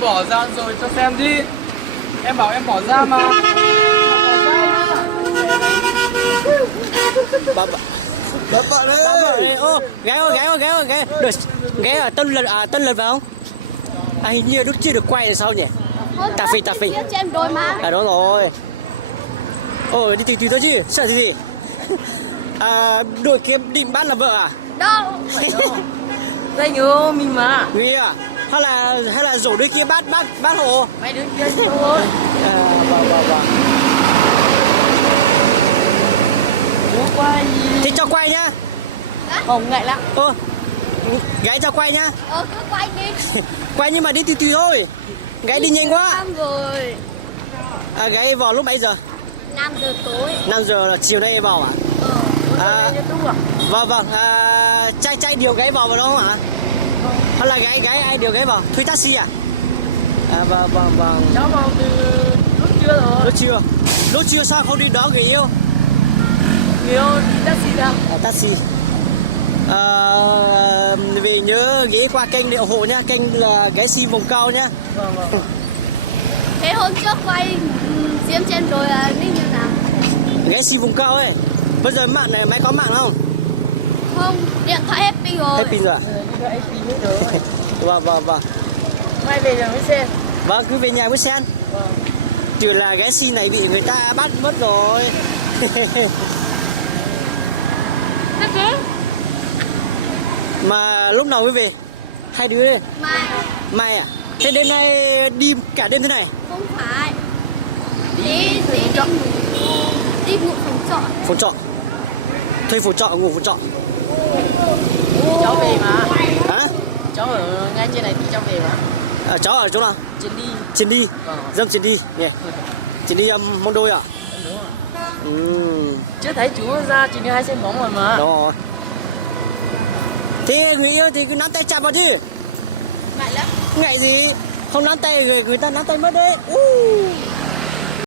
bỏ ra rồi cho xem đi. Em bảo em bỏ ra mà. Bà vợ đấy. Ô, gái ơi. Được, gái ở Tân Lập phải không? À, hình như lúc chưa được quay là sao nhỉ? Tà phì. Trên đôi má. À đúng rồi. Ồ, đi từ thôi chứ, sợ gì? À, đội kia định bắt là vợ à? Đâu. Đây ngứa mình mà. Nguy à? Hay là rủ đôi kia bắt hộ? Mấy đứa kia thôi. À, vâng. Chú quay. Thì cho quay nhá. Không ngại lắm. Ô, gái cho quay nhá. Cứ quay đi. Quay nhưng mà đi từ thôi. Gái đi nhanh quá. Xong rồi. À, gái vào lúc mấy giờ? 5 giờ tối. 5 giờ là chiều nay vào à? À, vâng. À, trai điều gái vào đó không hả? Hay là gái ai điều gái vào? Thuê taxi à? À, vâng. Cháu vào từ lúc trưa rồi. Lúc trưa sao không đi đón người yêu? Người yêu đi taxi ra. À, taxi. Vì nhớ ghé qua kênh để ủng hộ nhá, kênh là gái si vùng cao nhá. Vâng. Thế hôm trước quay diễm trên đồi là đi như nào? Gái si vùng cao ấy. Bây giờ mạng này máy có mạng không? Không, điện thoại hết pin rồi. Hết pin rồi à? Đi gọi hết rồi. Vâng. Mai về rồi mới xem. Vâng, cứ về nhà mới xem. Vâng. Trừ là gái si này bị người ta bắt mất rồi. Thế chứ? Mà lúc nào mới về? Hai đứa đây. Mai à? Thế đêm nay đi cả đêm thế này? Không phải. Đi ngủ phòng trọ. Thuê phòng trọ, ngủ phòng trọ. Cháu về mà. Hả? Cháu ở ngay trên này thì cháu về mà. À, cháu ở chỗ nào? Trên đi. Vâng. Dâm trên đi nhỉ? Trên đi Môn Đôi à? Đúng rồi. Chưa thấy chú ra chỉ như hay xem bóng rồi mà. Đúng rồi. Thế người yêu thì cứ nắm tay chạm vào chứ. Ngại lắm. Ngại gì? Không nắm tay người ta nắm tay mất đấy.